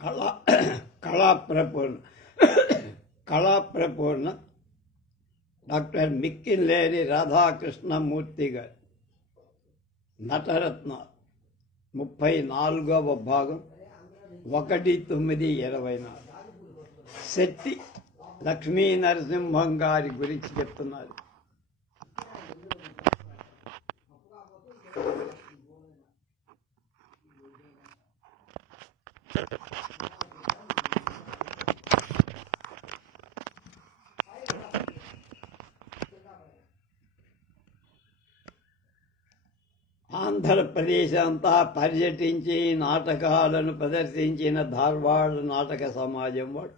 కళా కళాప్రపూర్ణ కళాప్రపూర్ణ డాక్టర్ మిక్కిలేని రాధాకృష్ణమూర్తి గారు నటరత్న 34వ భాగం 1924 శెట్టి లక్ష్మీ నరసింహం గారి గురించి చెప్తున్నారు. ఆంధ్రప్రదేశ్ అంతా పర్యటించి నాటకాలను ప్రదర్శించిన ధార్వాడ నాటక సమాజం వాడు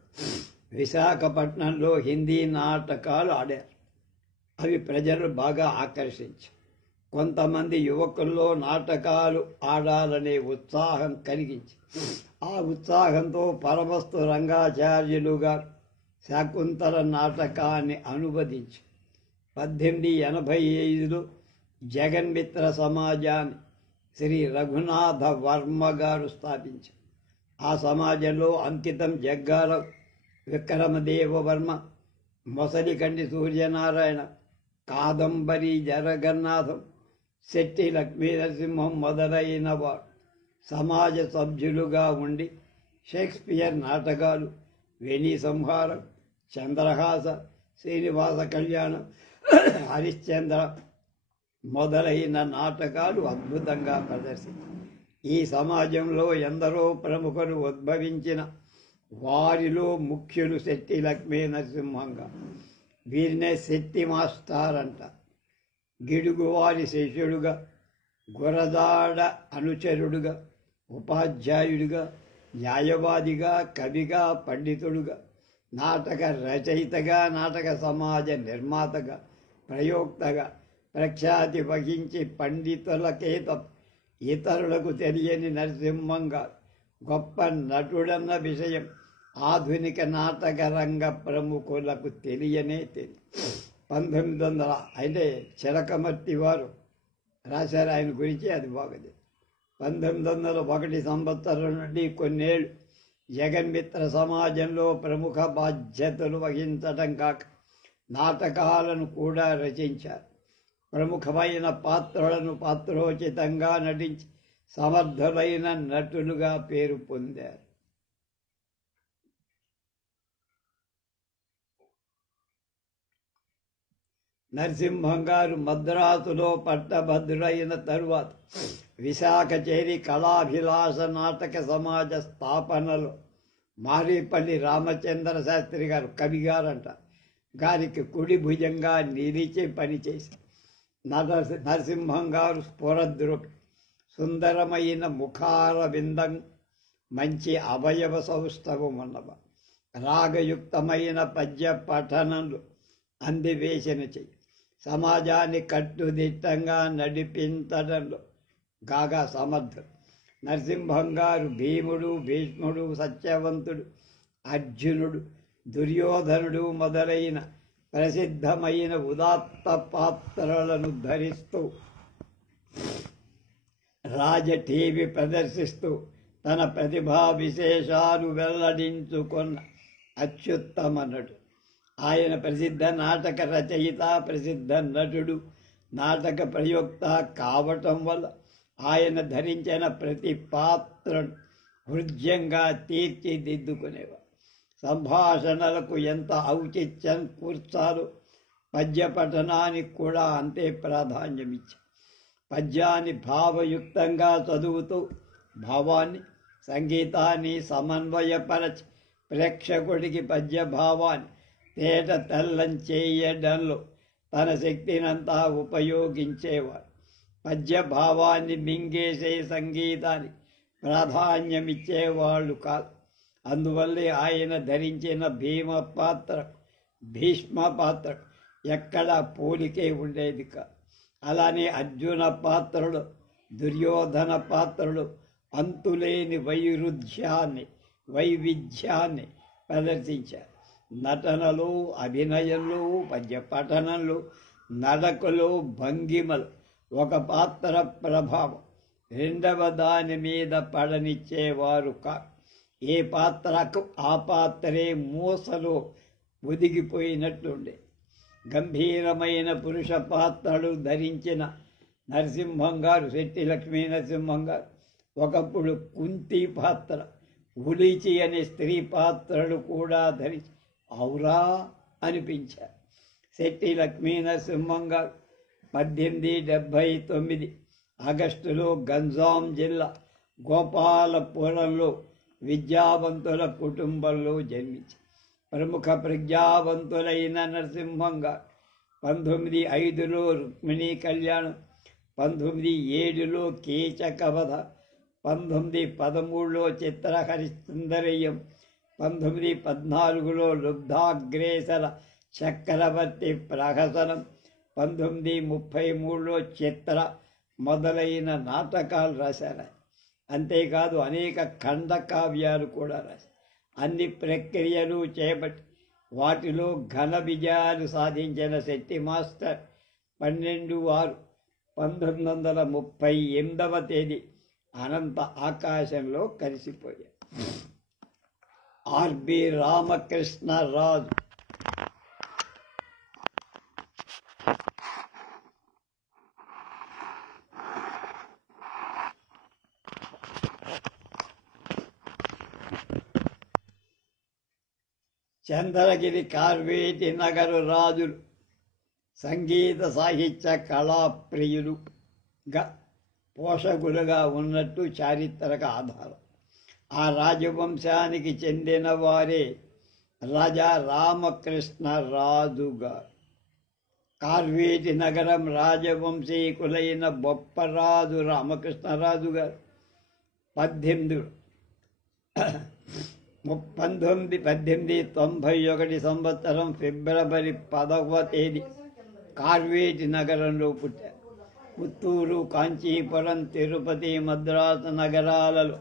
విశాఖపట్నంలో హిందీ నాటకాలు ఆడారు. అవి ప్రజలు బాగా ఆకర్షించారు. కొంతమంది యువకుల్లో నాటకాలు ఆడాలనే ఉత్సాహం కలిగించి ఆ ఉత్సాహంతో పరమస్తు రంగాచార్యులు గారు శాకుంతల నాటకాన్ని అనువదించి 1885లో జగన్మిత్ర సమాజాన్ని శ్రీ రఘునాథ వర్మ గారు స్థాపించారు. ఆ సమాజంలో అంకితం జగ్గారావు, విక్రమదేవవర్మ, మొసలికండి సూర్యనారాయణ, కాదంబరి జగన్నాథం, శెట్టి లక్ష్మీనరసింహం మొదలైన వారు సమాజ సభ్యులుగా ఉండి షేక్స్పియర్ నాటకాలు, వేణి సంహారం, చంద్రహాస, శ్రీనివాస కళ్యాణం, హరిశ్చంద్ర మొదలైన నాటకాలు అద్భుతంగా ప్రదర్శించారు. ఈ సమాజంలో ఎందరో ప్రముఖులు ఉద్భవించిన వారిలో ముఖ్యులు శెట్టి లక్ష్మీ నరసింహంగా. వీరినే శెట్టి మాస్టర్ అంట. గిడుగువారి శిష్యుడుగా, గురదాడ అనుచరుడుగా, ఉపాధ్యాయుడిగా, న్యాయవాదిగా, కవిగా, పండితుడుగా, నాటక రచయితగా, నాటక సమాజ నిర్మాతగా, ప్రయోక్తగా ప్రఖ్యాతి వహించి పండితులకే తప్ప ఇతరులకు తెలియని నరసింహంగా గొప్ప నటుడన్న విషయం ఆధునిక నాటక రంగ ప్రముఖులకు తెలియనే తెలియదు. 1900 అంటే చిలకమర్తి వారు రాశారు ఆయన గురించి. అది బాగది. 1901 సంవత్సరం నుండి కొన్నేళ్ళు జగన్మిత్ర సమాజంలో ప్రముఖ బాధ్యతలు వహించడం కాక నాటకాలను కూడా రచించారు. ప్రముఖమైన పాత్రలను పాత్రోచితంగా నటించి సమర్థులైన నటులుగా పేరు పొందారు. నరసింహం గారు మద్రాసులో పట్టభద్రులైన తరువాత విశాఖ చేరి కళాభిలాష నాటక సమాజ స్థాపనలో మారేపల్లి రామచంద్ర శాస్త్రి గారు, కవిగారంట, గారికి కుడి భుజంగా నిలిచి పనిచేశారు. నరసింహం గారు స్ఫురద్రూపి, సుందరమైన ముఖార విందం, మంచి అవయవ సౌష్ఠవం ఉన్నవ, రాగయుక్తమైన పద్య పఠనంలో అందివేశన చెయ్యి, సమాజాన్ని కట్టుదిట్టంగా నడిపించడంలో గాగా సమర్థుడు. నరసింహం గారు భీముడు, భీష్ముడు, సత్యవంతుడు, అర్జునుడు, దుర్యోధనుడు మొదలైన ప్రసిద్ధమైన ఉదాత్త పాత్రలను ధరిస్తూ రాజటీవీ ప్రదర్శిస్తూ తన ప్రతిభా విశేషాలు వెల్లడించుకున్న అత్యుత్తమ నటుడు. ఆయన ప్రసిద్ధ నాటక రచయిత, ప్రసిద్ధ నటుడు, నాటక ప్రయోక్త కావటం వల్ల ఆయన ధరించిన ప్రతి పాత్రను హృద్యంగా తీర్చిదిద్దుకునేవారు. సంభాషణలకు ఎంత ఔచిత్యం కూర్చాలో పద్య పఠనానికి కూడా అంతే ప్రాధాన్యమిచ్చారు. పద్యాన్ని భావయుక్తంగా చదువుతూ భావాన్ని, సంగీతాన్ని సమన్వయపరచి ప్రేక్షకుడికి పద్య భావాన్ని తేట తెల్లం చేయడంలో తన శక్తినంతా ఉపయోగించేవారు. పద్య భావాన్ని మింగేసే సంగీతానికి ప్రాధాన్యమిచ్చేవాళ్ళు కాదు. అందువల్లే ఆయన ధరించిన భీష్మ పాత్ర ఎక్కడ పోలికే ఉండేది కాదు. అలానే అర్జున పాత్రలు, దుర్యోధన పాత్రలు అంతులేని వైవిధ్యాన్ని ప్రదర్శించారు. నటనలో, అభినయంలో, పద్య పఠనంలో, నడకలో, భంగిమలు ఒక పాత్ర ప్రభావం రెండవ దాని మీద పడనిచ్చేవారు కాదు. ఏ పాత్రకు ఆ పాత్రే మూసలో ఒదిగిపోయినట్లుండే. గంభీరమైన పురుష పాత్రలు ధరించిన నరసింహం గారు, శెట్టి లక్ష్మీ నరసింహం గారు ఒకప్పుడు కుంతి పాత్ర, ఉలిచి అనే స్త్రీ పాత్రలు కూడా ధరించి ఔరా అనిపించారు. శెట్టి లక్ష్మీ నరసింహం గారు 1879 ఆగస్టులో గంజాం జిల్లా గోపాలపురంలో విద్యావంతుల కుటుంబంలో జన్మించారు. ప్రముఖ ప్రజ్ఞావంతులైన నరసింహం గారు 1905లో రుక్మిణీ కళ్యాణం, 1907లో కీచకవధ, 1913లో చిత్రహరిశ్చంద్రయ్యం, 1914లో లుబ్ధాగ్రేసర చక్రవర్తి ప్రహసనం, 1933లో చిత్ర మొదలైన నాటకాలు రాశారు. అంతేకాదు అనేక ఖండకావ్యాలు కూడా రాశారు. అన్ని ప్రక్రియలు చేపట్టి వాటిలో ఘన విజయాలు సాధించిన శెట్టి మాస్టర్ 12/6/1938 అనంత ఆకాశంలో కలిసిపోయారు. ఆర్బి రామకృష్ణరాజు చంద్రగిరి కార్వేటి నగరు రాజులు సంగీత సాహిత్య కళాప్రియులుగా పోషకులుగా ఉన్నట్టు చారిత్రక ఆధారం. ఆ రాజవంశానికి చెందిన వారే రాజా రామకృష్ణరాజు గారు. కార్వేటి నగరం రాజవంశీకులైన బొప్పరాజు రామకృష్ణరాజు గారు 1891 సంవత్సరం ఫిబ్రవరి 10వ తేదీ కార్వేటి నగరంలో పుట్టారు. పుత్తూరు, కాంచీపురం, తిరుపతి, మద్రాసు నగరాలలో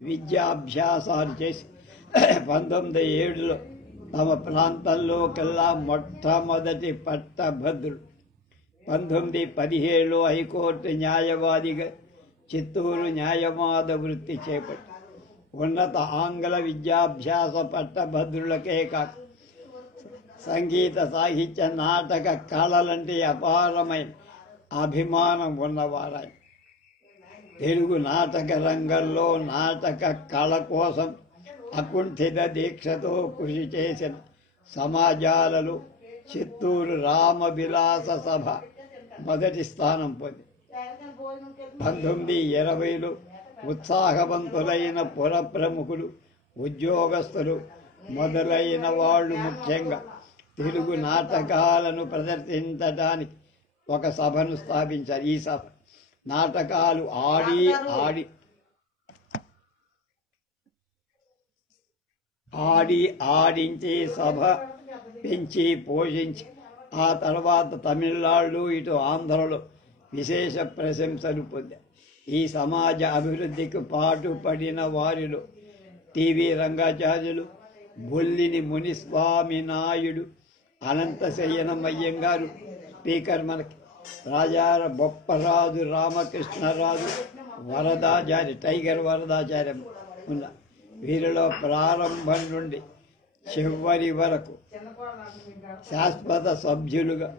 విద్యాభ్యాసాలు చేసి 1907లో తమ ప్రాంతంలోకెల్లా మొట్టమొదటి పట్టభద్రుడు. 1917లో హైకోర్టు న్యాయవాదిగా చిత్తూరు న్యాయవాద వృత్తి చేపట్టి ఉన్నత ఆంగ్ల విద్యాభ్యాస పట్టభద్రులకే కాక సంగీత సాహిత్య నాటక కళలంటే అపారమైన అభిమానం ఉన్నవారాయి. తెలుగు నాటక రంగంలో నాటక కళ కోసం అకుంఠిత దీక్షతో కృషి చేసిన సమాజాలలో చిత్తూరు రామవిలాస సభ మొదటి స్థానం పొంది 1920లో ఉత్సాహవంతులైన పుర ప్రముఖులు, ఉద్యోగస్తులు మొదలైన వాళ్ళు ముఖ్యంగా తెలుగు నాటకాలను ప్రదర్శించడానికి ఒక సభను స్థాపించారు. ఈ సభ నాటకాలు ఆడించి సభ పెంచి పోషించి ఆ తర్వాత తమిళనాడు, ఇటు ఆంధ్రలో విశేష ప్రశంసలు పొందారు. ఈ సమాజ అభివృద్ధికి పాటుపడిన వారిలో టీవీ రంగాచార్యులు, బొల్లిని మునిస్వామి నాయుడు, అనంతశయనమయ్యంగారు స్పీకర్ మనకి, రాజార బొప్పరాజు రామకృష్ణరాజు, వరదాచార్య టైగర్ వరదాచార్య ఉన్నారు. వీరిలో ప్రారంభం నుండి చివరి వరకు శాశ్వత సభ్యులుగా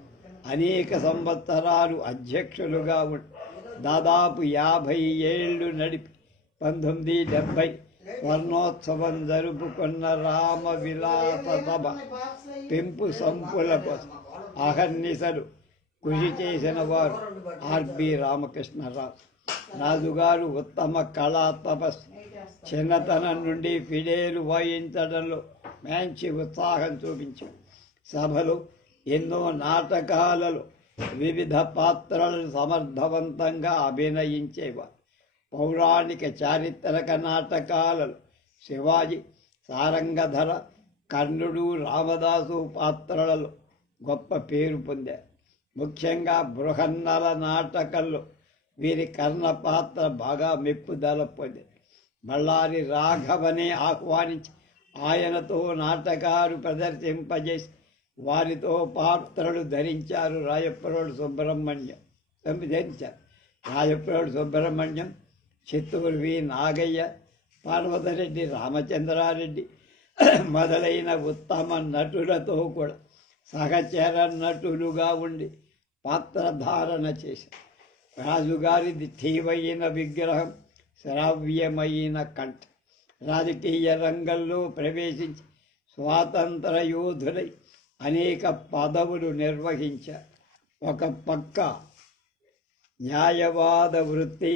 అనేక సంవత్సరాలు అధ్యక్షులుగా ఉండి దాదాపు 50 ఏళ్లు నడిపి 1970 స్వర్ణోత్సవం జరుపుకున్న రామ విలాస సభ పెంపు సంపుల కోసం అహర్నిశలు కృషి చేసిన వారు ఆర్బి రామకృష్ణరాజు. రాజుగారు ఉత్తమ కళా తపస్సు. చిన్నతనం నుండి ఫిడేలు వాయించడంలో మంచి ఉత్సాహం చూపించారు. సభలో ఎన్నో నాటకాలలో వివిధ పాత్రలను సమర్థవంతంగా అభినయించేవారు. పౌరాణిక చారిత్రక నాటకాలలో శివాజీ, సారంగధర, కర్ణుడు, రామదాసు పాత్రలలో గొప్ప పేరు పొందారు. ముఖ్యంగా బృహన్నల నాటకంలో వీరి కర్ణ పాత్ర బాగా మెప్పుదల పొందింది. బళ్ళారి రాఘవనే ఆహ్వానించి ఆయనతో నాటకాలు ప్రదర్శింపజేసి వారితో పాత్రలు ధరించారు. రాయప్రోడు సుబ్రహ్మణ్యం, చిత్తూరు వి నాగయ్య, పార్వతరెడ్డి, రామచంద్రారెడ్డి మొదలైన ఉత్తమ నటులతో కూడా సహచర నటులుగా ఉండి పాత్రధారణ చేశారు. రాజుగారిది తీవైన విగ్రహం, శ్రావ్యమైన కంఠ. రాజకీయ రంగంలో ప్రవేశించి స్వాతంత్ర యోధులై అనేక పదవులు నిర్వహించారు. ఒక పక్క న్యాయవాద వృత్తి,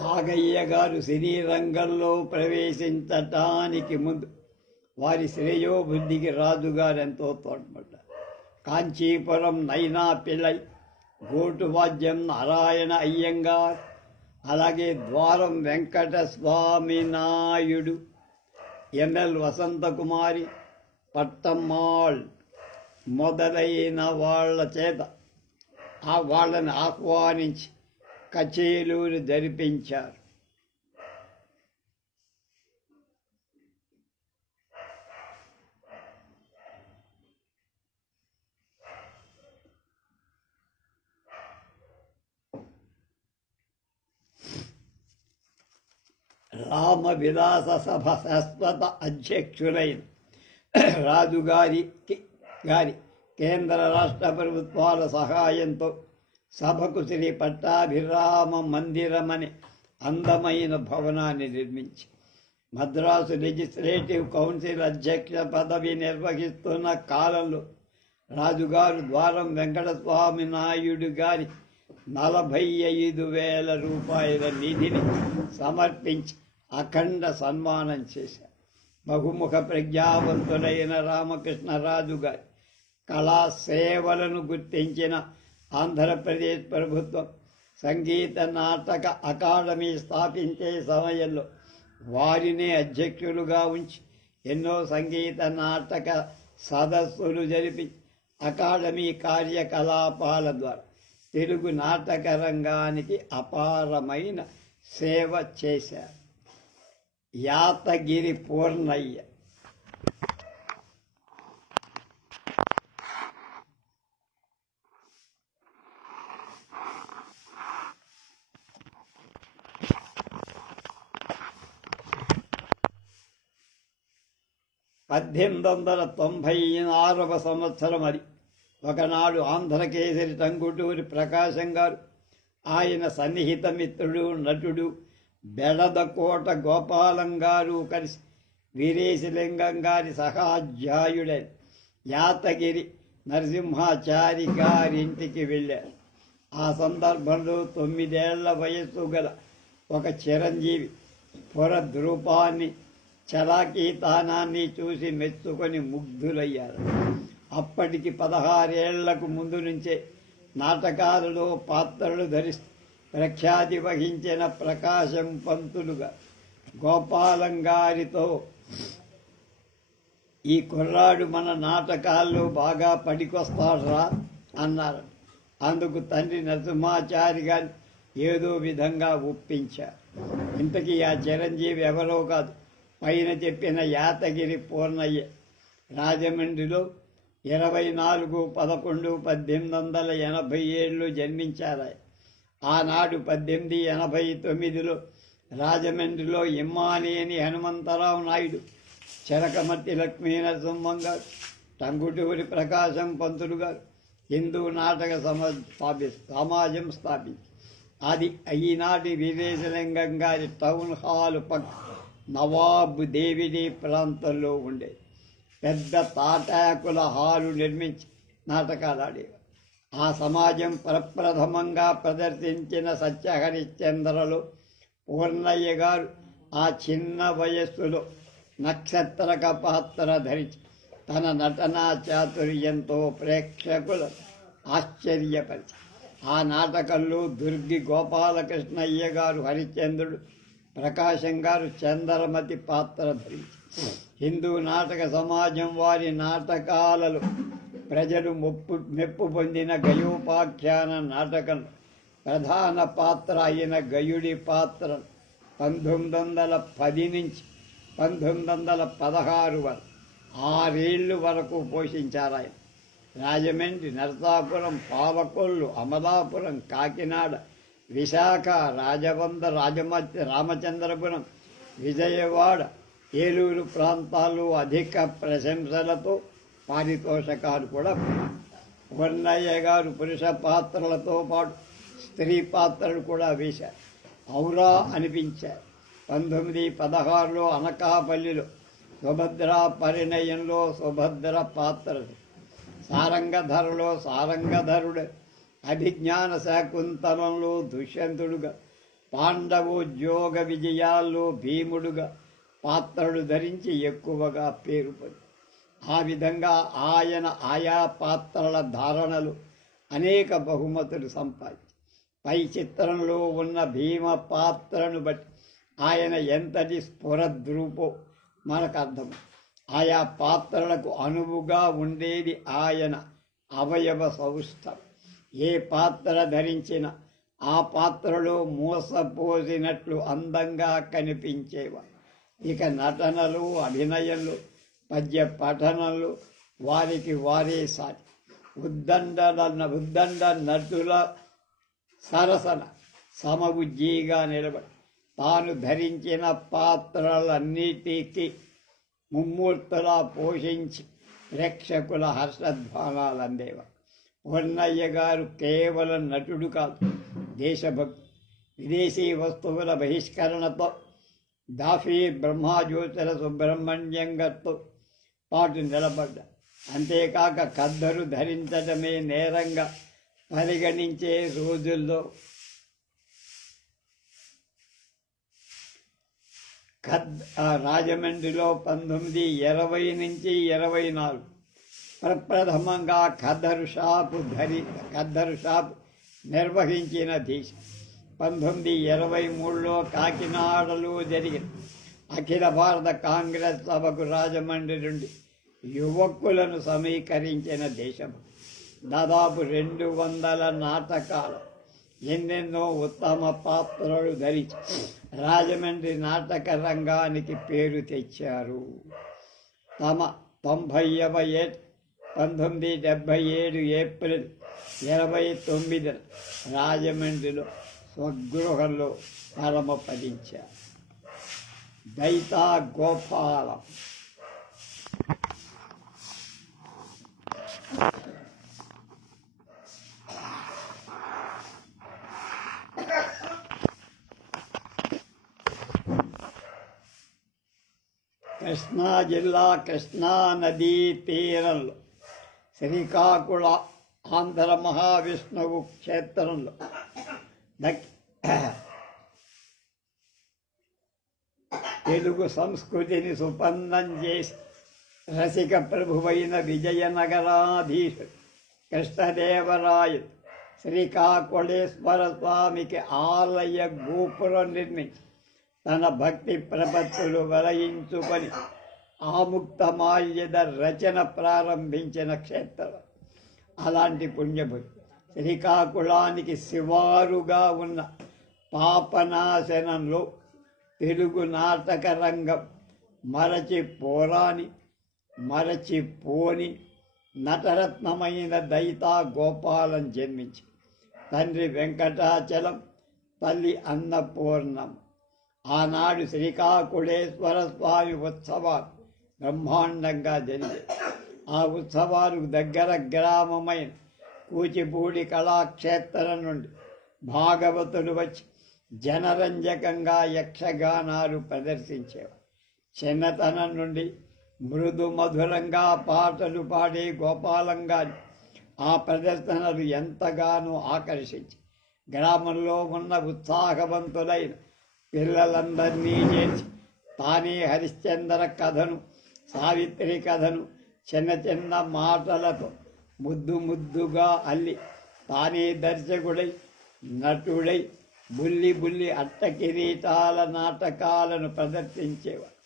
నాగయ్య గారు సినీ రంగంలో ప్రవేశించటానికి ముందు వారి శ్రేయోబుద్ధికి రాజుగారు ఎంతో తోడ్పడ్డారు. కాంచీపురం నైనా పిల్లై, గోటువాద్యం నారాయణ అయ్యంగార్, అలాగే ద్వారం వెంకటస్వామి నాయుడు, ఎంఎల్ వసంతకుమారి, పట్టమ్మాళ్ మొదలైన వాళ్ళ చేత వాళ్ళని ఆహ్వానించి కచేరీలు జరిపించారు. రామ విలాస సభ శాశ్వత అధ్యక్షులైన రాజుగారి కేంద్ర రాష్ట్ర ప్రభుత్వాల సహాయంతో సభకు శ్రీ పట్టాభిరామ మందిరమనే అందమైన భవనాన్ని నిర్మించి మద్రాసు లెజిస్లేటివ్ కౌన్సిల్ అధ్యక్ష పదవి నిర్వహిస్తున్న కాలంలో రాజుగారు ద్వారం వెంకటస్వామి నాయుడు గారి 45,000 రూపాయల నిధిని సమర్పించి అఖండ సన్మానం చేశారు. బహుముఖ ప్రజ్ఞావంతులైన రామకృష్ణరాజు గారి కళా సేవలను గుర్తించిన ఆంధ్రప్రదేశ్ ప్రభుత్వం సంగీత నాటక అకాడమీ స్థాపించే సమయంలో వారినే అధ్యక్షులుగా ఉంచి ఎన్నో సంగీత నాటక సదస్సులు జరిపి అకాడమీ కార్యకలాపాల ద్వారా తెలుగు నాటక రంగానికి అపారమైన సేవ చేశారు. యాతగిరి పూర్ణయ్య, 1896వ సంవత్సరం అది. ఒకనాడు ఆంధ్రకేసరి టంగుటూరి ప్రకాశం గారు, ఆయన సన్నిహిత మిత్రుడు నటుడు బెడదకోట గోపాలం గారు కలిసి వీరేశలింగం గారి సహాధ్యాయుడైన యాతగిరి నరసింహాచారి గారింటికి వెళ్ళారు. ఆ సందర్భంలో 9 ఏళ్ల వయస్సు గల ఒక చిరంజీవి పురద్రూపాన్ని, చలాకీతానాన్ని చూసి మెచ్చుకొని ముగ్ధులయ్యారు. అప్పటికి 16 ఏళ్లకు ముందు నుంచే నాటకాలలో పాత్రలు ధరిస్తూ ప్రఖ్యాతి వహించిన ప్రకాశం పంతులుగా గోపాలం గారితో, ఈ కుర్రాడు మన నాటకాల్లో బాగా పడికొస్తాడురా అన్నారు. అందుకు తండ్రి నరసింహాచారి గారు ఏదో విధంగా ఒప్పించారు. ఇంతకీ ఆ చిరంజీవి ఎవరో కాదు, పైన చెప్పిన యాతగిరి పూర్ణయ్య. రాజమండ్రిలో 24/11/1887 జన్మించారు. ఆనాడు 1889లో రాజమండ్రిలో ఇమ్మానేని హనుమంతరావు నాయుడు, చిలకమర్తి లక్ష్మీనరసింహం గారు, టంగుటూరి ప్రకాశం పంతులు గారు హిందూ నాటక సమాజం స్థాపించి అది ఈనాటి వీరేశలింగం గారి టౌన్ హాల్ పక్క నవాబు దేవిడి ప్రాంతంలో ఉండే పెద్ద తాటాకుల హాలు నిర్మించి నాటకాలు ఆడేవారు. ఆ సమాజం ప్రప్రథమంగా ప్రదర్శించిన సత్యహరిశ్చంద్రలో పూర్ణయ్య గారు ఆ చిన్న వయస్సులో నక్షత్రక పాత్ర ధరించి తన నటనా చాతుర్యంతో ప్రేక్షకులను ఆశ్చర్యపరిచి ఆ నాటకంలో దుర్గి గోపాలకృష్ణయ్య గారు హరిశ్చంద్రుడు, ప్రకాశం గారు చంద్రమతి పాత్ర ధరించి హిందూ నాటక సమాజం వారి నాటకాలలో ప్రజలు మెప్పు పొందిన గయోపాఖ్యాన నాటకంలో ప్రధాన పాత్ర అయిన గయుడి పాత్ర 1910 నుంచి 1916 వరకు 6 ఏళ్ళు వరకు పోషించారు ఆయన. రాజమండ్రి, నరసాపురం, పాలకొల్లు, అమలాపురం, కాకినాడ, విశాఖ, రామచంద్రపురం, విజయవాడ, ఏలూరు ప్రాంతాలు అధిక ప్రశంసలతో పారితోషకాలు కూడా పొందారు. పూర్ణయ్య గారు పురుష పాత్రలతో పాటు స్త్రీ పాత్రలు కూడా వేశారు. ఔరా అనిపించారు. 1916లో అనకాపల్లిలో సుభద్ర పరిణయంలో సుభద్ర పాత్ర, సారంగధరలో సారంగధరుడు, అభిజ్ఞాన శాకుంతలంలో దుష్యంతుడుగా, పాండవోద్యోగ విజయాల్లో భీముడుగా పాత్రలు ధరించి ఎక్కువగా పేరు పొంది ఆ విధంగా ఆయన ఆయా పాత్రల ధారణలు అనేక బహుమతులు సంపాదించి పై చిత్రంలో ఉన్న భీమ పాత్రను బట్టి ఆయన ఎంతటి స్ఫురద్రూపో మనకు అర్థం. ఆయా పాత్రలకు అనువుగా ఉండేది ఆయన అవయవ సౌష్ఠవం. ఏ పాత్ర ధరించినా ఆ పాత్రలో మూసపోసినట్లు అందంగా కనిపించేవారు. ఇక నటనలు, అభినయంలో, పద్య పఠనంలో వారికి వారే సాటి. ఉద్దండ నటుల సరసన సమబుజ్జిగా నిలబడి తాను ధరించిన పాత్రలన్నిటికీ ముమ్మూర్తులా పోషించి ప్రేక్షకుల హర్షధ్వానాలు అందేవారు. పూర్ణయ్య గారు కేవలం నటుడు కాదు, దేశభక్తుడు. విదేశీ వస్తువుల బహిష్కరణతో దాఫీ బ్రహ్మజ్యోతుల సుబ్రహ్మణ్యం గారితో పాటు నిలబడ్డారు. అంతేకాక ఖద్దరు ధరించడమే నేరంగా పరిగణించే రోజుల్లో రాజమండ్రిలో 1920 నుంచి 24 ప్రప్రథమంగా ఖద్దరు షాపు నిర్వహించిన దేశం. 1923లో కాకినాడలో జరిగిన అఖిల భారత కాంగ్రెస్ సభకు రాజమండ్రి నుండి యువకులను సమీకరించిన దేశం. దాదాపు 200 నాటకాలు, ఎన్నెన్నో ఉత్తమ పాత్రలు ధరించి రాజమండ్రి నాటక రంగానికి పేరు తెచ్చారు. తమ 90వ ఏట 1977 ఏప్రిల్ 29 రాజమండ్రిలో స్వగృహంలో పరమపదించారు. దైతా గోపాలం. కృష్ణా జిల్లా కృష్ణా నదీ తీరంలో శ్రీకాకుళ ఆంధ్ర మహావిష్ణువు క్షేత్రంలో తెలుగు సంస్కృతిని సుపన్నం చేసి రసిక ప్రభువైన విజయనగరాధీశుడు కృష్ణదేవరాయలు శ్రీకాకుళేశ్వర స్వామికి ఆలయ గోపురం నిర్మించి తన భక్తి ప్రపత్తులు వెలయించుకొని ఆముక్తమాల్యద రచన ప్రారంభించిన క్షేత్రం. అలాంటి పుణ్యభూమి శ్రీకాకుళానికి శివారుగా ఉన్న పాపనాశనంలో తెలుగు నాటక రంగం మరచిపోని నటరత్నమైన దైతా గోపాలం జన్మించి తండ్రి వెంకటాచలం, తల్లి అన్నపూర్ణం. ఆనాడు శ్రీకాకుళేశ్వర స్వామి ఉత్సవాలు బ్రహ్మాండంగా జరిగాయి. ఆ ఉత్సవాలకు దగ్గర గ్రామమైన కూచిపూడి కళాక్షేత్రం నుండి భాగవతులు వచ్చి జనరంజకంగా యక్షగానాలు ప్రదర్శించేవారు. చిన్నతనం నుండి మృదు మధురంగా పాటలు పాడే గోపాలంగారి ఆ ప్రదర్శనలు ఎంతగానో ఆకర్షించి గ్రామంలో ఉన్న ఉత్సాహవంతులైన పిల్లలందరినీ చేర్చి తానే హరిశ్చంద్ర కథను, సావిత్రి కథను చిన్న చిన్న మాటలతో ముద్దుగా అల్లి తానే దర్శకుడై నటుడై బుల్లి బుల్లి అట్టకిరీటాల నాటకాలను ప్రదర్శించేవాడు.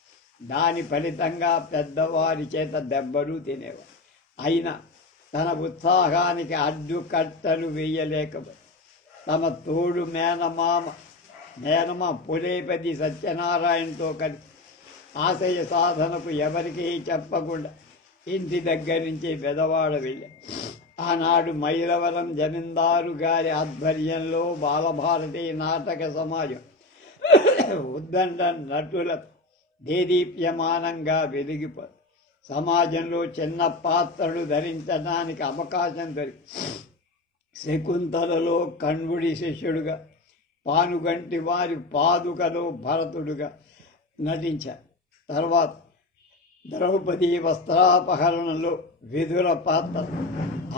దాని ఫలితంగా పెద్దవారి చేత దెబ్బలు తినేవాడు. అయినా తన ఉత్సాహానికి అడ్డుకట్టలు వేయలేకపోయి తమ తోడు మేనమామ పులేపతి సత్యనారాయణతో కలిసి ఆశయ సాధనకు ఎవరికీ చెప్పకుండా ఇంటి దగ్గర నుంచి బెదవాడ వెళ్ళారు. ఆనాడు మైలవరం జమీందారు గారి ఆధ్వర్యంలో బాలభారతి నాటక సమాజం ఉద్దండ నటుల దేదీప్యమానంగా వెలిగిపోయి సమాజంలో చిన్న పాత్రలు ధరించడానికి అవకాశం దొరికి శకుంతలలో కణ్వుడి శిష్యుడుగా, పానుగంటి వారి పాదుకలో భరతుడుగా నటించారు. తర్వాత ద్రౌపది వస్త్రాపహరణలో విదుర పాత్ర,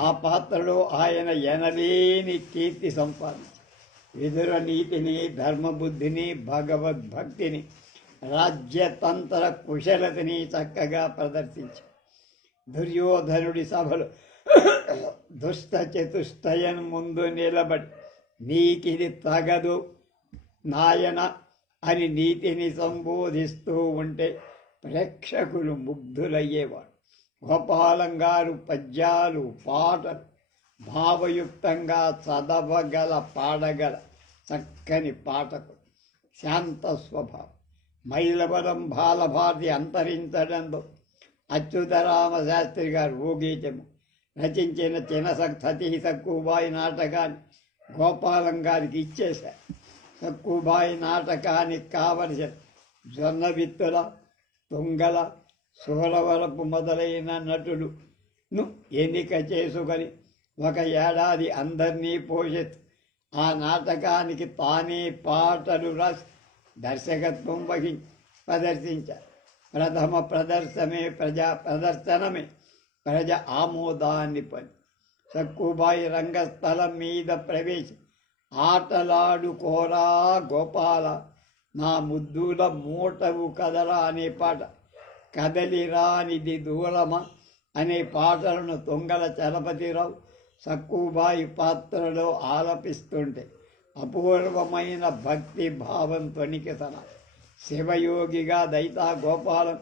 ఆ పాత్రలో ఆయన ఎనలేని కీర్తి సంపాదించారు. విదుర నీతిని, ధర్మబుద్ధిని, భగవద్భక్తిని, రాజ్యతంత్ర కుశలతని చక్కగా ప్రదర్శించారు. దుర్యోధనుడి సభలో దుష్ట చతుష్టయం ముందు నిలబడి నీకిది తగదు నాయన అని నీతిని సంబోధిస్తూ ఉంటే ప్రేక్షకులు ముగ్ధులయ్యేవాడు. గోపాలంగారు పద్యాలు, పాటలు భావయుక్తంగా చదవగల పాడగల చక్కని పాటకు, శాంత స్వభావం. మైలవరం బాలభారతి అంతరించడంతో అచ్యుతరామశాస్త్రి గారు ఊగీతము రచించిన సతీ సక్కుబాయి నాటకాన్ని గోపాలం గారికి ఇచ్చేశారు. సక్కుబాయి నాటకానికి కావలసిన జొన్న విత్తుల, తుంగల, సూరవరపు మొదలైన నటులను ఎన్నిక చేసుకొని ఒక ఏడాది అందరినీ పోషిస్తూ ఆ నాటకానికి తానే పాటలు రాసి దర్శకత్వం వహించి ప్రదర్శించారు. ప్రథమ ప్రదర్శనమే ప్రజ ఆమోదాన్ని పొంది సక్కుబాయి రంగస్థలం మీద ప్రవేశి ఆటలాడుకోరా గోపాల నా ముద్దుల మూటవు కదరా అనే పాట, కదలిరానిది దూరమా అనే పాటలను తుంగల చలపతిరావు సక్కుబాయి పాత్రలో ఆలపిస్తుంటే అపూర్వమైన భక్తి భావం తొణికితన. శివయోగిగా దైతా గోపాలం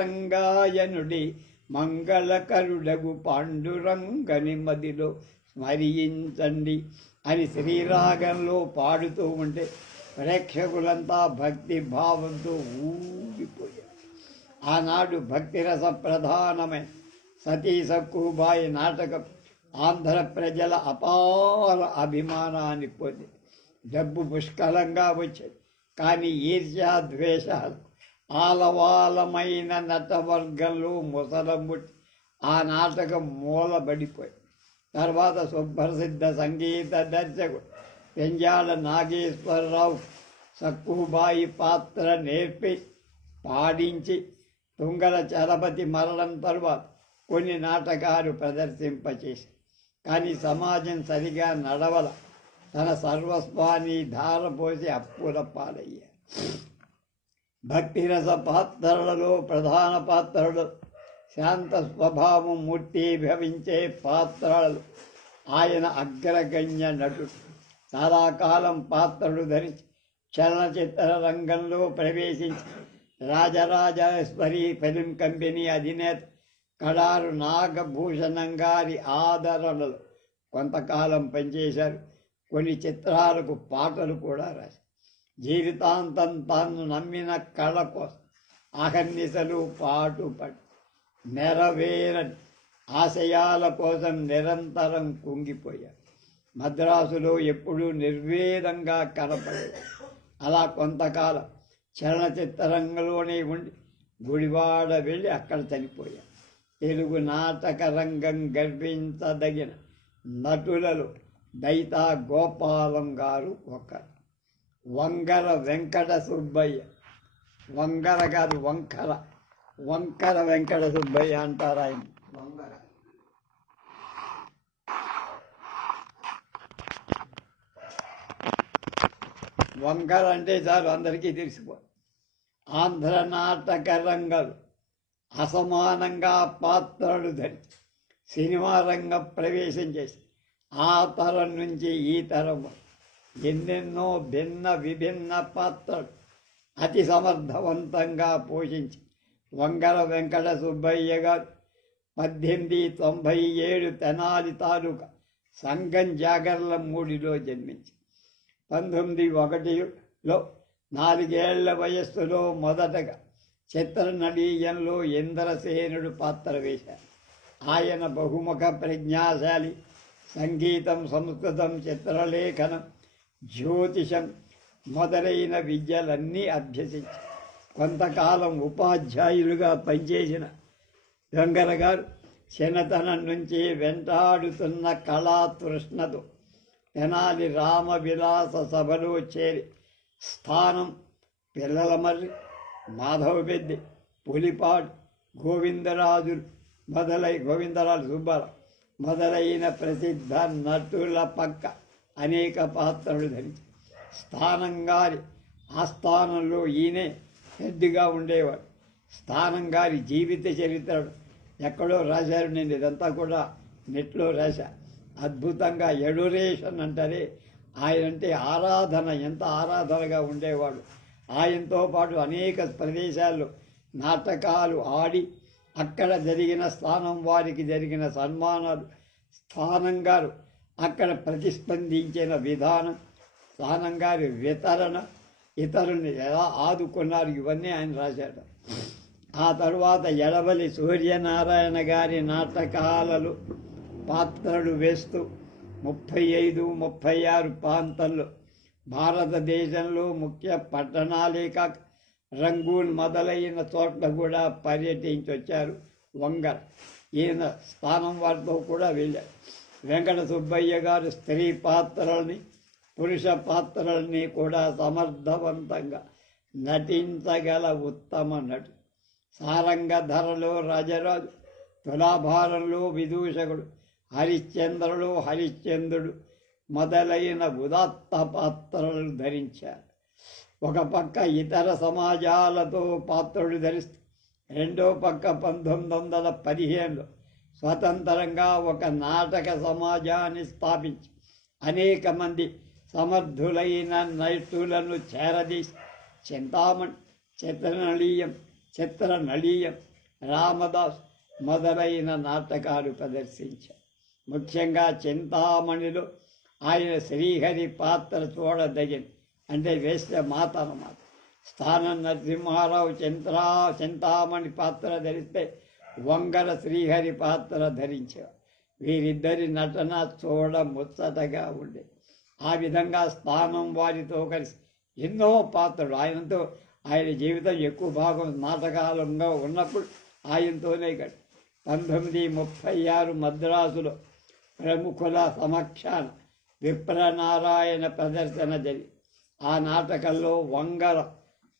రంగరంగాయనుడి మంగళకరుడగు పాండురంగని మదిలో స్మరించండి అని శ్రీరాగంలో పాడుతూ ఉంటే ప్రేక్షకులంతా భక్తి భావంతో ఊగిపోయారు. ఆనాడు భక్తిరస ప్రధానమైన సతీ సక్కుబాయి నాటకం ఆంధ్ర ప్రజల అపార అభిమానాన్ని పొంది డబ్బు పుష్కలంగా వచ్చేది. కానీ ఈర్ష్యాద్వేషాలు ఆలవాలమైన నటవర్గంలో ముసలముట్టి ఆ నాటకం మూలబడిపోయి తర్వాత సుప్రసిద్ధ సంగీత దర్శకుడు పెంజాల నాగేశ్వరరావు సక్కుబాయి పాత్ర నేర్పి పాడించి తుంగల చలపతి మరణం తరువాత కొన్ని నాటకాలు ప్రదర్శింపచేసి కానీ సమాజం సరిగా నడవల తన సర్వస్వాన్ని ధారపోసి అప్పుల పాలయ్యారు. భక్తిరస పాత్రలలో ప్రధాన పాత్రలు శాంత స్వభావం మూర్తీభవించే పాత్రలు ఆయన అగ్రగణ్య నటుడు. చాలా కాలం పాత్రలు ధరించి చలనచిత్ర రంగంలో ప్రవేశించి రాజరాజేశ్వరి ఫిలిం కంపెనీ అధినేత కడారు నాగభూషణం గారి ఆదరణలో కొంతకాలం పనిచేశారు. కొన్ని చిత్రాలకు పాటలు కూడా రాశారు. జీవితాంతం తాను నమ్మిన కళ కోసం అహర్నిశలు పాటుపడి నెరవేరని ఆశయాల కోసం నిరంతరం కుంగిపోయారు. మద్రాసులో ఎప్పుడూ నిర్వేదంగా కనపడేది. అలా కొంతకాలం చలనచిత్రంలోనే ఉండి గుడివాడ వెళ్ళి అక్కడ చనిపోయారు. తెలుగు నాటక రంగం గర్వించదగిన నటులలో దైతా గోపాలం గారు ఒకరు. వంగర వెంకట సుబ్బయ్య, వంగర కాదు వంకర, వంకర వెంకట సుబ్బయ్య అంటారు ఆయన. వంకర అంటే చాలు అందరికీ తెలిసిపో. ఆంధ్ర నాటక రంగాలు అసమానంగా పాత్రలు ధరించి సినిమా రంగం ప్రవేశం చేసి ఆ తరం నుంచి ఈ తరం ఎన్నెన్నో భిన్న విభిన్న పాత్రలు అతి సమర్థవంతంగా పోషించి వంగర వెంకట సుబ్బయ్య గారు 1897 తెనాలి తాలూకా సంగం జాగర్ల మూడిలో జన్మించి 1901లో 4 ఏళ్ల వయస్సులో మొదటగా చిత్రనళీయంలో ఇంద్రసేనుడు పాత్ర వేశారు. ఆయన బహుముఖ ప్రజ్ఞాశాలి. సంగీతం, సంస్కృతం, చిత్రలేఖనం, జ్యోతిషం మొదలైన విద్యలన్నీ అభ్యసించి కొంతకాలం ఉపాధ్యాయులుగా పనిచేసిన వంగర గారు చిన్నతనం నుంచి వెంటాడుతున్న కళాతృష్ణతో తెనాలి రామ విలాస సభలో చేరి స్థానం, పిల్లలమర్రి, మాధవపెద్ది, పులిపాడు, గోవిందరాజు సుబ్బారావు మొదలైన ప్రసిద్ధ నటుల పక్క అనేక పాత్రలు ధరించి స్థానం గారి ఆస్థానంలో ఈయనే హెడ్గా ఉండేవాడు. స్థానం గారి జీవిత చరిత్రను ఎక్కడో రాశారు, నేను ఇదంతా కూడా నెట్లో రాశా. అద్భుతంగా ఎడొరేషన్ అంటారే, ఆయనంటే ఆరాధన, ఎంత ఆరాధనగా ఉండేవాడు. ఆయనతో పాటు అనేక ప్రదేశాల్లో నాటకాలు ఆడి అక్కడ జరిగిన స్థానం వారికి జరిగిన సన్మానాలు, స్థానం గారు అక్కడ ప్రతిస్పందించిన విధానం, స్థానం గారి వితరణ, ఇతరుల్ని ఎలా ఆదుకున్నారు, ఇవన్నీ ఆయన రాశాడు. ఆ తరువాత ఎడవలి సూర్యనారాయణ గారి నాటకాలలో పాత్రలు వేస్తూ 35-36 ప్రాంతాల్లో భారతదేశంలో ముఖ్య పట్టణాలే కాక రంగూన్ మొదలైన చోట్ల కూడా పర్యటించొచ్చారు వంగర. ఈయన స్థానం వారితో కూడా వెళ్ళారు. వెంకట సుబ్బయ్య గారు స్త్రీ పాత్రల్ని, పురుష పాత్రల్ని కూడా సమర్థవంతంగా నటించగల ఉత్తమ నటు. సారంగధరలో రాజరాజు, తులాభారంలో విదూషకుడు, హరిశ్చంద్రలో హరిశ్చంద్రుడు మొదలైన ఉదాత్త పాత్రలు ధరించారు. ఒక పక్క ఇతర సమాజాలతో పాత్రలు ధరిస్తూ రెండో పక్క 1915లో స్వతంత్రంగా ఒక నాటక సమాజాన్ని స్థాపించి అనేక మంది సమర్థులైన నటులను చేరదీసి చింతామణి, చిత్రనళీయం, రామదాస్ మొదలైన నాటకాలు ప్రదర్శించారు. ముఖ్యంగా చింతామణిలో ఆయన శ్రీహరి పాత్ర చూడదగింది. అంటే వేస్తే మాత అన్నమాట. స్థానం నరసింహారావు చింతామణి పాత్ర ధరిస్తే వంగర శ్రీహరి పాత్ర ధరించేవారు. వీరిద్దరి నటన చూడ ముచ్చటగా ఉండేది. ఆ విధంగా స్థానం వారితో కలిసి ఎన్నో పాత్రలు, ఆయనతో ఆయన జీవితం ఎక్కువ భాగం నాటకాలంగా ఉన్నప్పుడు ఆయనతోనే గడి. 1936 మద్రాసులో ప్రముఖుల సమక్షాన విప్రనారాయణ ప్రదర్శన జరిగి ఆ నాటకంలో వంగర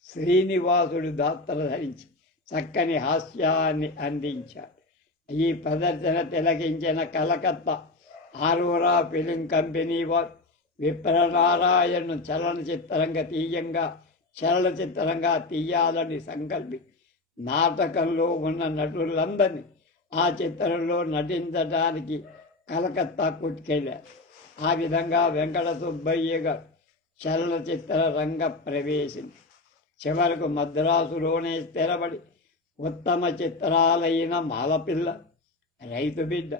శ్రీనివాసుడు దాత్ర ధరించి చక్కని హాస్యాన్ని అందించాడు. ఈ ప్రదర్శన తిలకించిన కలకత్తా ఆరోరా ఫిలిం కంపెనీ వారు విప్రనారాయణను చలనచిత్రంగా తీయాలని సంకల్పి నాటకంలో ఉన్న నటులందరినీ ఆ చిత్రంలో నటించడానికి కలకత్తా కొట్టుకెళ్ళారు. ఆ విధంగా వెంకట సుబ్బయ్య గారు చలనచిత్ర రంగ ప్రవేశం చివరకు మద్రాసులోనే స్థిరపడి ఉత్తమ చిత్రాలైన మాలపిల్ల, రైతు బిడ్డ,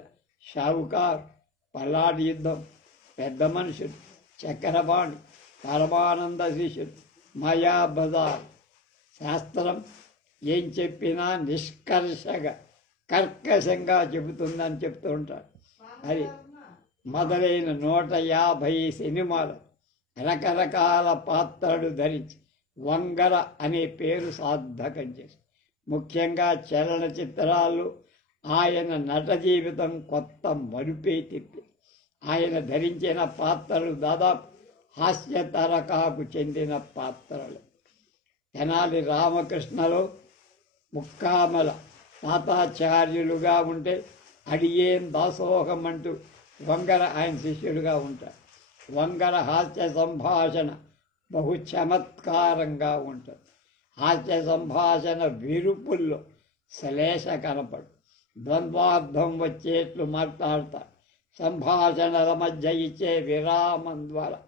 షావుకారు, పల్లాడి యుద్ధం, పెద్ద మనుషులు, చక్రపాణి, పరమానంద శిష్యుడు, మాయా బజార్, శాస్త్రం ఏం చెప్పినా నిష్కర్షగా కర్కశంగా చెబుతుందని చెప్తూ ఉంటారు. అది మొదలైన 150 సినిమాలు రకరకాల పాత్రలు ధరించి వంగర అనే పేరు సార్థకం చేసి ముఖ్యంగా చలనచిత్రాలు ఆయన నట జీవితం కొత్త మలుపే తిప్పి ఆయన ధరించిన పాత్రలు దాదాపు హాస్య తరకాకు చెందిన పాత్రలు. తెనాలి రామకృష్ణలో ముక్కామల తాతాచార్యులుగా ఉంటే అడియేం దాసోహం అంటూ వంగర ఆయన శిష్యుడుగా ఉంటారు. వంగర హాస్య సంభాషణ బహు చమత్కారంగా ఉంటుంది. హాస్య సంభాషణ విరుపుల్లో శ్లేష కనపడు, ద్వంద్వార్థం వచ్చేట్లు మాట్లాడతారు. సంభాషణల మధ్య ఇచ్చే విరామం ద్వారా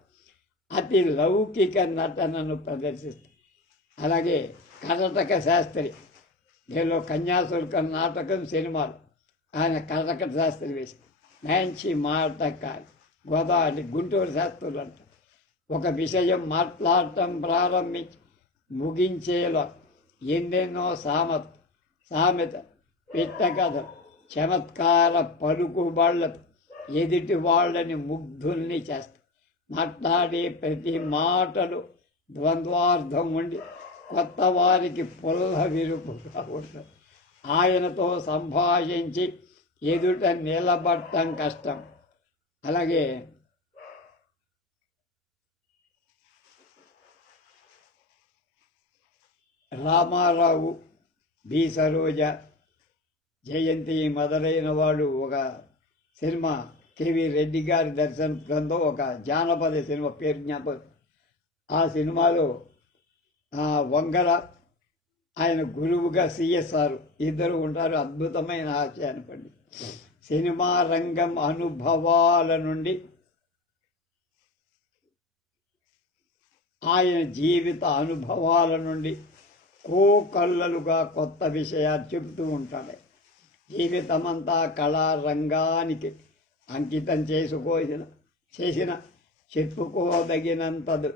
అతి లౌకిక నటనను ప్రదర్శిస్తారు. అలాగే కర్ణాటక శాస్త్రి, దీనిలో కన్యాశుల్కం నాటకం సినిమాలు ఆయన కర్ణాటక శాస్త్రి వేసి మంచి మాటకాలి. గోదావరి గుంటూరు శాస్త్రులు అంటారు. ఒక విషయం మాట్లాడటం ప్రారంభించి ముగించేలా ఎన్నెన్నో సామెత పిట్ట కథ చమత్కార పలుకుబళ్లతో ఎదుటి వాళ్ళని ముగ్ధుల్ని చేస్తారు. మాట్లాడే ప్రతి మాటలు ద్వంద్వార్థం ఉండి కొత్త వారికి పుల్ల విరుపుగా ఉంటుంది. ఆయనతో సంభాషించి ఎదుట నిలబడటం కష్టం. అలాగే రామారావు, బి సరోజ, జయంతి మొదలైన వాళ్ళు ఒక సినిమా కెవి రెడ్డి గారి దర్శనంతో ఒక జానపద సినిమా పేరు జ్ఞాపకం. ఆ సినిమాలో వంగర ఆయన గురువుగా సిఎస్ఆర్ ఇద్దరు ఉంటారు. అద్భుతమైన హాస్యాన్ని పండి సినిమా రంగం అనుభవాల నుండి ఆయన జీవిత అనుభవాల నుండి కోకల్లలుగా కొత్త విషయాలు చెబుతూ ఉంటాడు. జీవితమంతా కళారంగానికి అంకితం చేసిన చెప్పుకోదగినంతదు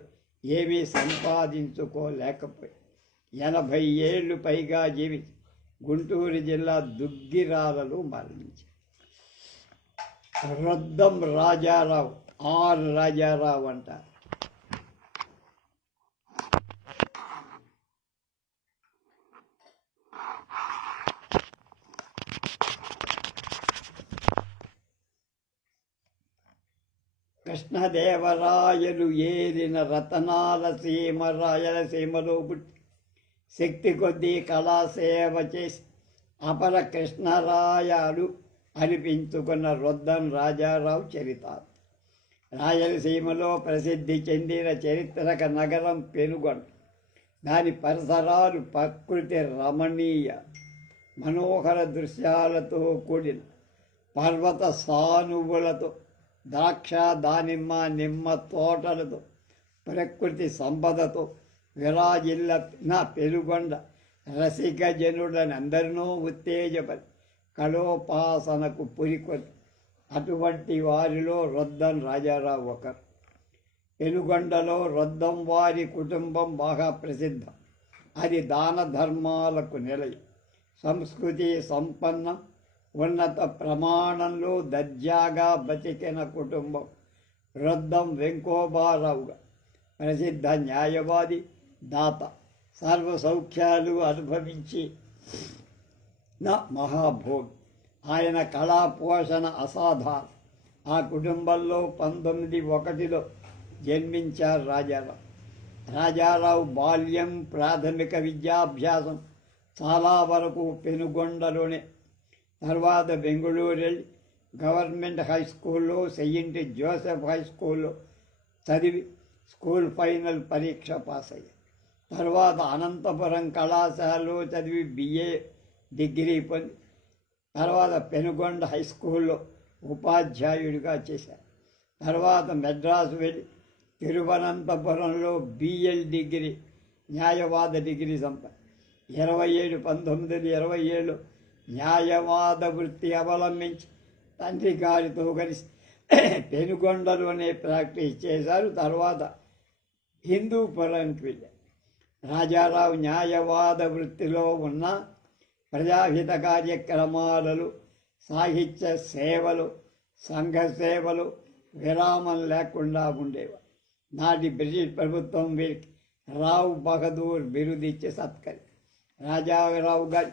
ఏమీ సంపాదించుకోలేకపోయి 80 ఏళ్ళు పైగా జీవించి గుంటూరు జిల్లా దుగ్గిరాలలో మరణించి రొద్దం రాజారావు, ఆర్ రాజారావు అంటారు. కృష్ణదేవరాయలు ఏరిన రతనాల సీమ రాయలసీమలో పుట్టి శక్తి కొద్దీ కళాసేవ చేసి అపర కృష్ణరాయాలు అనిపించుకున్న రొద్దం రాజారావు చరితార్థం. రాయలసీమలో ప్రసిద్ధి చెందిన చారిత్రక నగరం పెనుగొండ. దాని పరిసరాలు ప్రకృతి రమణీయ మనోహర దృశ్యాలతో కూడిన పర్వత సానువులతో, ద్రాక్ష, దానిమ్మ, నిమ్మ తోటలతో, ప్రకృతి సంపదతో విరాజిల్లిన పెనుగొండ రసిక జనుడని అందరినో ఉత్తేజపరి కళోపాసనకు పురికొని అటువంటి వారిలో రొద్దం రాజారావు ఒకరు. పెనుగొండలో రొద్దం వారి కుటుంబం బాగా ప్రసిద్ధం. అది దాన ధర్మాలకు నిలయం. సంస్కృతి సంపన్నం, ఉన్నత ప్రమాణంలో దర్జాగా బతికిన కుటుంబం. రొద్దం వెంకోబారావుగా ప్రసిద్ధ న్యాయవాది, దాత, సర్వ సౌఖ్యాలు అనుభవించి మహాభోగి. ఆయన కళా పోషణ అసాధారణం. ఆ కుటుంబంలో 1901లో జన్మించారు రాజారావు. రాజారావు బాల్యం, ప్రాథమిక విద్యాభ్యాసం చాలా వరకు పెనుగొండలోనే. తర్వాత బెంగళూరు వెళ్ళి గవర్నమెంట్ హై స్కూల్లో, సెయింట్ జోసెఫ్ హై స్కూల్లో చదివి స్కూల్ ఫైనల్ పరీక్ష పాస్ అయ్యారు. తర్వాత అనంతపురం కళాశాలలో చదివి బిఏ డిగ్రీ పొంది తర్వాత పెనుగొండ హై స్కూల్లో ఉపాధ్యాయుడిగా చేశారు. తర్వాత మెడ్రాసు వెళ్ళి తిరువనంతపురంలో బిఎల్ డిగ్రీ, న్యాయవాద డిగ్రీ సంపాదించారు. 1927 న్యాయవాద వృత్తి అవలంబించి తండ్రి గారితో కలిసి పెనుగొండలోనే ప్రాక్టీస్ చేశారు. తర్వాత హిందూపురానికి వెళ్ళారు. రాజారావు న్యాయవాద వృత్తిలో ఉన్న ప్రజాహిత కార్యక్రమాలలో, సాహిత్య సేవలు, సంఘ సేవలు విరామం లేకుండా ఉండేవారు. నాటి బ్రిటిష్ ప్రభుత్వం వీరికి రావు బహదూర్ బిరుదిచ్చి సత్కరి. రాజారావు గారి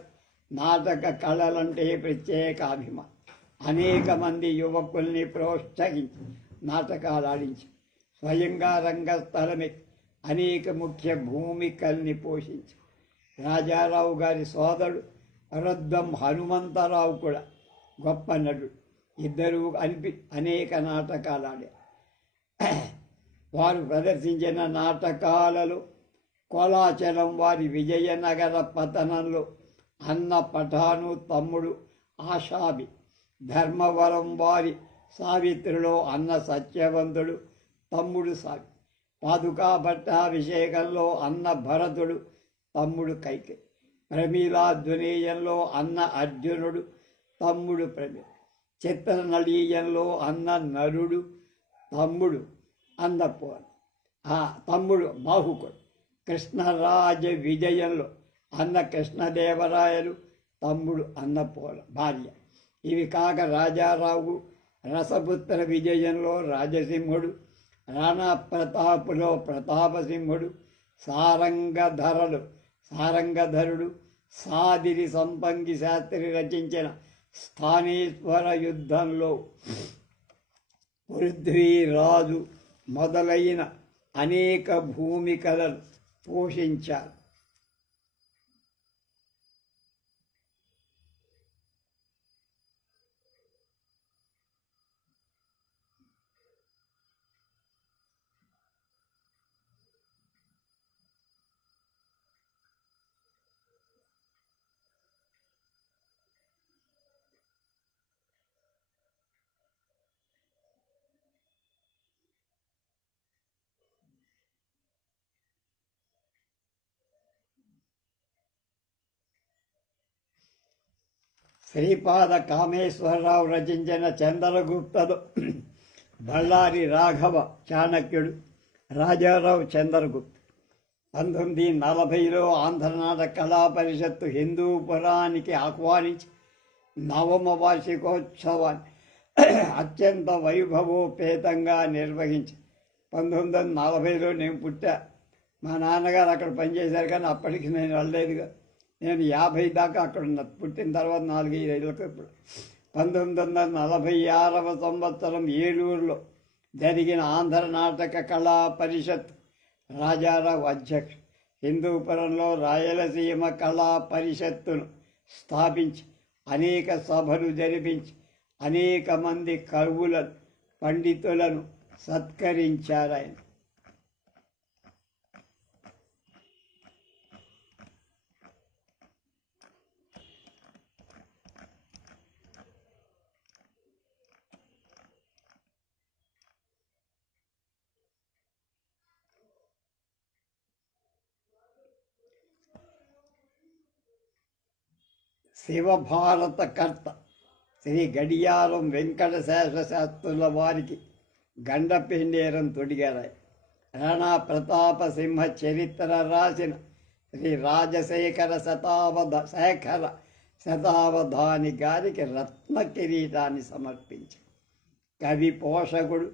నాటక కళలంటే ప్రత్యేక అభిమానం. అనేక మంది యువకుల్ని ప్రోత్సహించి నాటకాలు ఆడించి స్వయంగా రంగస్థలమే అనేక ముఖ్య భూమికల్ని పోషించి రాజారావు గారి సోదరుడు రొద్దం హనుమంతరావు కూడా గొప్ప నటుడు. ఇద్దరూ అనేక నాటకాలు ఆడారు. వారు ప్రదర్శించిన నాటకాలలో కోలాచలం వారి విజయనగర పతనంలో అన్న పఠాను తమ్ముడు ఆషాబి, ధర్మవరం వారి సావిత్రిలో అన్న సత్యవంతుడు తమ్ముడు సావి, పాదుకా పట్టాభిషేకంలో అన్న భరతుడు తమ్ముడు కైకేయి, ప్రమీలాధ్వనీయంలో అన్న అర్జునుడు తమ్ముడు ప్రమీల, చిత్రనళీయంలో అన్న నరుడు తమ్ముడు అందపోల, తమ్ముడు బాహుకుడు, కృష్ణరాజ విజయంలో అన్న కృష్ణదేవరాయలు తమ్ముడు అన్నపోల భార్య. ఇవి కాక రాజారావు రసపుత్ర విజయంలో రాజసింహుడు, రాణా ప్రతాపులో ప్రతాపసింహుడు, సారంగధరుడు, సాదిరి సంపంగి శాస్త్రి రచించిన స్థానేశ్వర యుద్ధంలో పృథ్వీరాజు మొదలైన అనేక భూమికలను పోషించారు. శ్రీపాద కామేశ్వరరావు రచించిన చంద్రగుప్తలో బళ్ళారి రాఘవ చాణక్యుడు, రాజారావు చంద్రగుప్త. 1940లో ఆంధ్రనాటక కళా పరిషత్తు హిందూపురానికి ఆహ్వానించి నవమ వార్షికోత్సవాన్ని అత్యంత వైభవోపేతంగా నిర్వహించి 1940లో నేను పుట్టా. మా నాన్నగారు అక్కడ పనిచేశారు, కానీ అప్పటికి నేను వెళ్ళలేదుగా. నేను 50 దాకా అక్కడ ఉన్నా. పుట్టిన తర్వాత 4-5 ఏళ్ళకి ఇప్పుడు 1946వ సంవత్సరం ఏలూరులో జరిగిన ఆంధ్ర నాటక కళా పరిషత్ రాజారావు అధ్యక్ష. హిందూపురంలో రాయలసీమ కళా పరిషత్తును స్థాపించి అనేక సభలు జరిపించి అనేక మంది కవులను పండితులను సత్కరించారు ఆయన. శివభారత కర్త శ్రీ గడియారం వెంకటశేష శాస్త్రుల వారికి గండపెండేరం తొడిగారాయి. రాణా ప్రతాప సింహ చరిత్ర రాసిన శ్రీ రాజశేఖర శతావధాని గారికి రత్న కిరీటాన్ని సమర్పించి కవి పోషకుడు,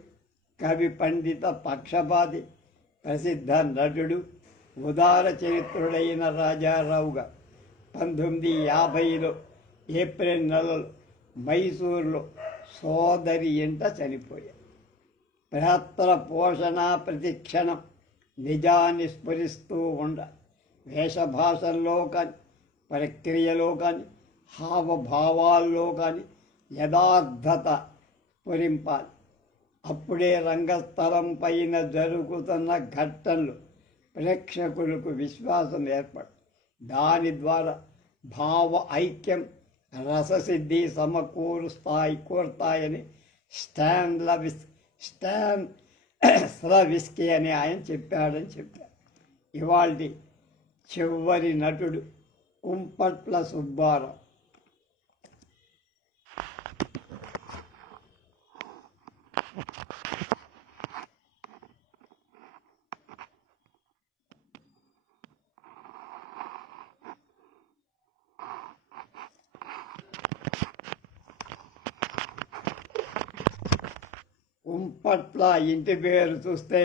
కవి పండిత పక్షపాతి, ప్రసిద్ధ నటుడు, ఉదార చరిత్రుడైన రాజారావుగా 1950లో ఏప్రిల్ నెలలో మైసూరులో సోదరి ఇంట చనిపోయారు. బృహత్తర పోషణ ప్రతిక్షణం నిజాన్ని స్మరిస్తూ ఉండాలి. వేషభాషల్లో కానీ, ప్రక్రియలో కానీ, హావభావాల్లో కానీ యథార్థత స్ఫురింపాలి. అప్పుడే రంగస్థలం పైన జరుగుతున్న ఘట్టనలు ప్రేక్షకులకు విశ్వాసం ఏర్పడు. దాని ద్వారా భావ ఐక్యం, రససిద్ధి కోరుతాయని స్టాన్ స్లవిస్కీ అని ఆయన చెప్పాడని చెప్పారు. ఇవాళ చివరి నటుడు కుంపట్ల సుబ్బారావు. కుంపట్ల ఇంటి పేరు చూస్తే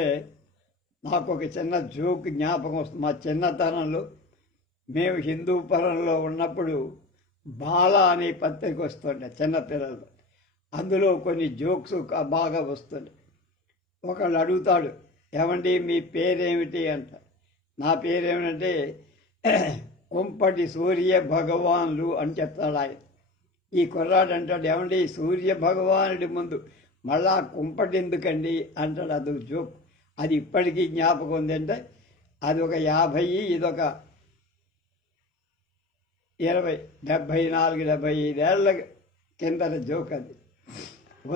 నాకు ఒక చిన్న జోక్ జ్ఞాపకం వస్తుంది. మా చిన్నతనంలో మేము హిందూపురంలో ఉన్నప్పుడు బాల అనే పత్రిక వస్తుండే చిన్నపిల్లలు. అందులో కొన్ని జోక్స్ బాగా వస్తుంది. ఒకళ్ళు అడుగుతాడు, ఏమండి మీ పేరేమిటి అంట. నా పేరేమిటంటే కుంపటి సూర్య భగవాన్లు అని చెప్తాడు ఆయన. ఈ కుర్రాడు అంటాడు, ఏమండి సూర్య భగవానుడి ముందు మళ్ళా కుంపటి ఎందుకండి అంటాడు. అదొక జోక్. అది ఇప్పటికీ జ్ఞాపకం ఉంది. అంటే అది ఒక 50, ఇదొక 20, 74, 75 ఏళ్ల కిందట జోక్ అది.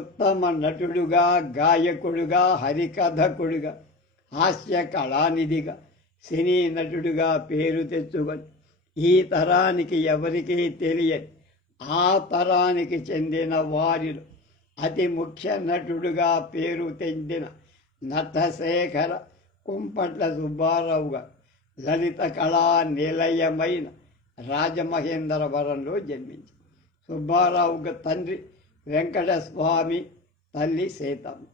ఉత్తమ నటుడుగా, గాయకుడుగా, హరికథకుడుగా, హాస్య కళానిధిగా, సినీ నటుడుగా పేరు తెచ్చుకొని ఈ తరానికి ఎవరికీ తెలియని ఆ తరానికి చెందిన వారిలో అతి ముఖ్య నటుడుగా పేరు తెందిన నటశేఖర కుంపట్ల సుబ్బారావుగా లలిత కళా నిలయమైన రాజమహేంద్రవరంలో జన్మించి సుబ్బారావుగా తండ్రి వెంకటస్వామి, తల్లి సీతమ్మ.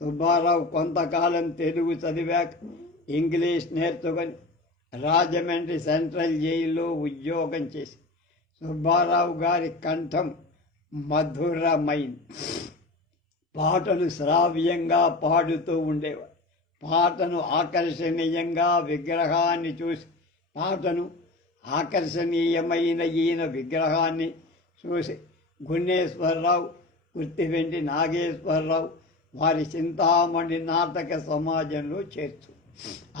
సుబ్బారావు కొంతకాలం తెలుగు చదివాక ఇంగ్లీష్ నేర్చుకొని రాజమండ్రి సెంట్రల్ జైల్లో ఉద్యోగం చేసి సుబ్బారావు గారి కంఠం మధురమైంది. పాటలు శ్రావ్యంగా పాడుతూ ఉండేవారు. పాటను ఆకర్షణీయంగా విగ్రహాన్ని చూసి పాటను ఆకర్షణీయమైన ఈయన విగ్రహాన్ని చూసి గున్నేశ్వరరావు, కుర్తివెంటి నాగేశ్వరరావు వారి చింతామణి నాటక సమాజంలో చేర్చు.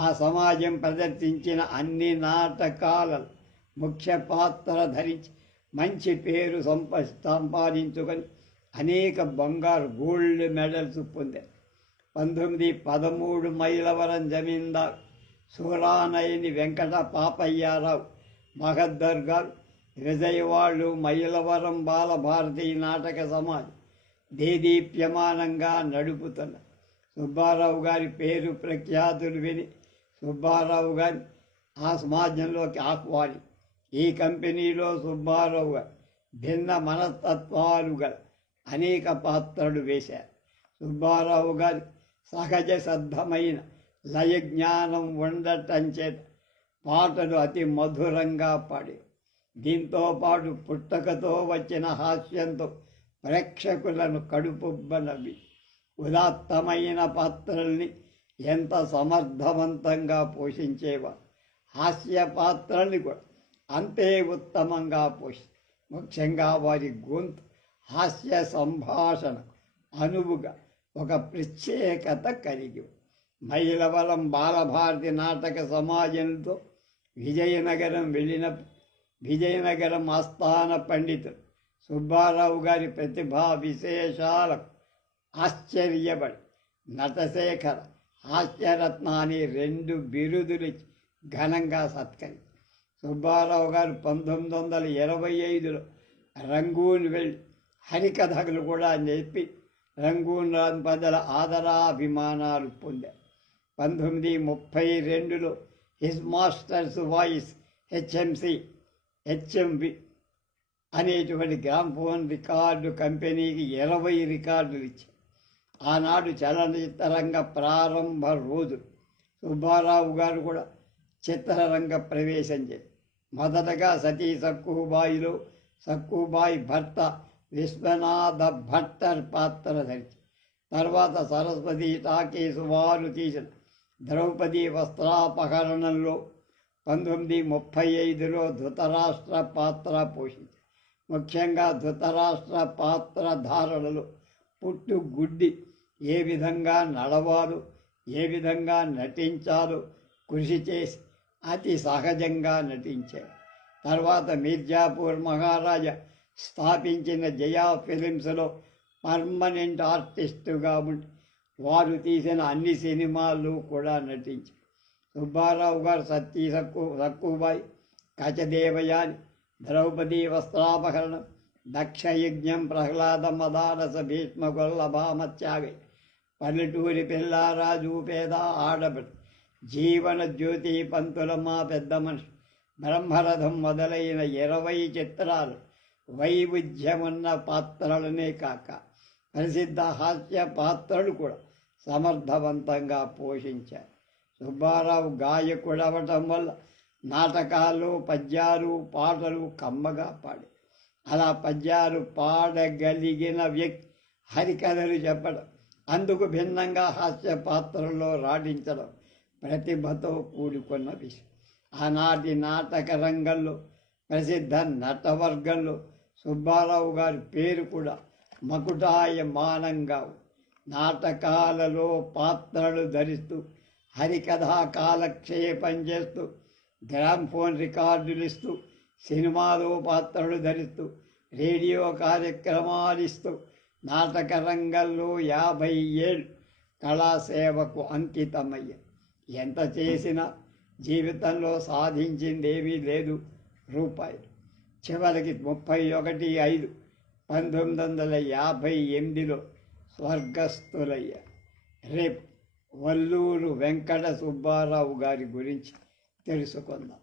ఆ సమాజం ప్రదర్శించిన అన్ని నాటకాలలో ముఖ్య పాత్ర ధరించి మంచి పేరు సంపాదించుకొని అనేక బంగారు గోల్డ్ మెడల్స్ పొందారు. 1913 మైలవరం జమీందార్ సూరానయని వెంకట పాపయ్యారావు మహద్దర్ గారు విజయవాడలో మైలవరం బాలభారతి నాటక సమాజం దేదీప్యమానంగా నడుపుతున్న సుబ్బారావు గారి పేరు ప్రఖ్యాతులు విని సుబ్బారావు గారి ఆ సమాజంలోకి ఆహ్వాని ఈ కంపెనీలో సుబ్బారావు గారు భిన్న మనస్తత్వాలు గల అనేక పాత్రలు వేశారు. సుబ్బారావు గారి సహజ సిద్ధమైన లయ జ్ఞానం ఉండటం చేత పాటలు అతి మధురంగా పాడే. దీంతో పాటు పుట్టకతో వచ్చిన హాస్యంతో ప్రేక్షకులను కడుపుబ్బనవి ఉదాత్తమైన పాత్రల్ని ఎంత సమర్థవంతంగా పోషించేవారు. హాస్య పాత్రల్ని కూడా అంతే ఉత్తమంగా ముఖ్యంగా వారి గొంతు హాస్య సంభాషణ అనువుగా ఒక ప్రత్యేకత కలిగి మైలవరం బాలభారతి నాటక సమాజంతో విజయనగరం వెళ్ళిన విజయనగరం ఆస్థాన పండితులు సుబ్బారావు గారి ప్రతిభా విశేషాలకు ఆశ్చర్యపడి నటశేఖర హాస్యరత్న అని 2 బిరుదులు ఘనంగా సత్కరి. సుబ్బారావు గారు 1925లో రంగూన్ వెళ్ళి హరికథలు కూడా నేర్పి రంగూన్ ప్రజల ఆదరాభిమానాలు పొందారు. 1932లో హిస్ మాస్టర్స్ వాయిస్ హెచ్ఎంవి అనేటువంటి గ్రామ్ఫోన్ రికార్డు కంపెనీకి 20 రికార్డులు ఇచ్చారు. ఆనాడు చలనచిత్రరంగ ప్రారంభ రోజు సుబ్బారావు గారు కూడా చిత్రరంగ ప్రవేశం చేశారు. మొదటగా సతీ సక్కుబాయిలో సక్కుబాయి భర్త విశ్వనాథ భట్టర్ పాత్ర ధరించి తర్వాత సరస్వతి టాకీసు వారు తీసిన ద్రౌపది వస్త్రాపహరణంలో 1935లో ధృతరాష్ట్ర పాత్ర పోషించారు. ముఖ్యంగా ధృతరాష్ట్ర పాత్రధారణలో పుట్టుగుడ్డి ఏ విధంగా నడవాలో ఏ విధంగా నటించాలో కృషి చేసి అతి సహజంగా నటించారు. తర్వాత మిర్జాపూర్ మహారాజా స్థాపించిన జయా ఫిలిమ్స్లో పర్మనెంట్ ఆర్టిస్టుగా ఉండి వారు తీసిన అన్ని సినిమాల్లో కూడా నటించారు. సుబ్బారావు గారు సతీ సక్కుబాయి, కచదేవయాని, ద్రౌపది వస్త్రాపహరణం, దక్షయజ్ఞం, ప్రహ్లాద మదారస భీష్మ గొల్లభామత్యాగై, పల్లెటూరి పిల్లారాజు పేద ఆడబడి, జీవన జ్యోతి పంతుల మా పెద్ద మనిషి, బ్రహ్మరథం మొదలైన 20 చిత్రాలు వైవిధ్యమున్న పాత్రలనే కాక ప్రసిద్ధ హాస్య పాత్రలు కూడా సమర్థవంతంగా పోషించారు. సుబ్బారావు గాయకుడవటం వల్ల నాటకాలు పద్యాలు పాటలు కమ్మగా పాడి అలా పద్యాలు పాడగలిగిన వ్యక్తి హరికథలు చెప్పడం, అందుకు భిన్నంగా హాస్య పాత్రల్లో రాణించడం ప్రతిభతో కూడుకున్న విషయం. ఆనాటి నాటక రంగంలో ప్రసిద్ధ నటవర్గంలో సుబ్బారావు గారి పేరు కూడా మకుటాయమానంగా నాటకాలలో పాత్రలు ధరిస్తూ హరికథా కాలక్షేపం చేస్తూ గ్రామ్ఫోన్ రికార్డులు ఇస్తూ సినిమాలో పాత్రలు ధరిస్తూ రేడియో కార్యక్రమాలు ఇస్తూ నాటక రంగంలో 50 ఏళ్ళు కళాసేవకు అంకితమయ్య. ఎంత చేసినా జీవితంలో సాధించిందేమీ లేదు రూపాయలు. చివరికి 31/5/1958లో స్వర్గస్థులయ్యారు. రేపు వల్లూరు వెంకట సుబ్బారావు గారి గురించి తెలుసుకుందాం.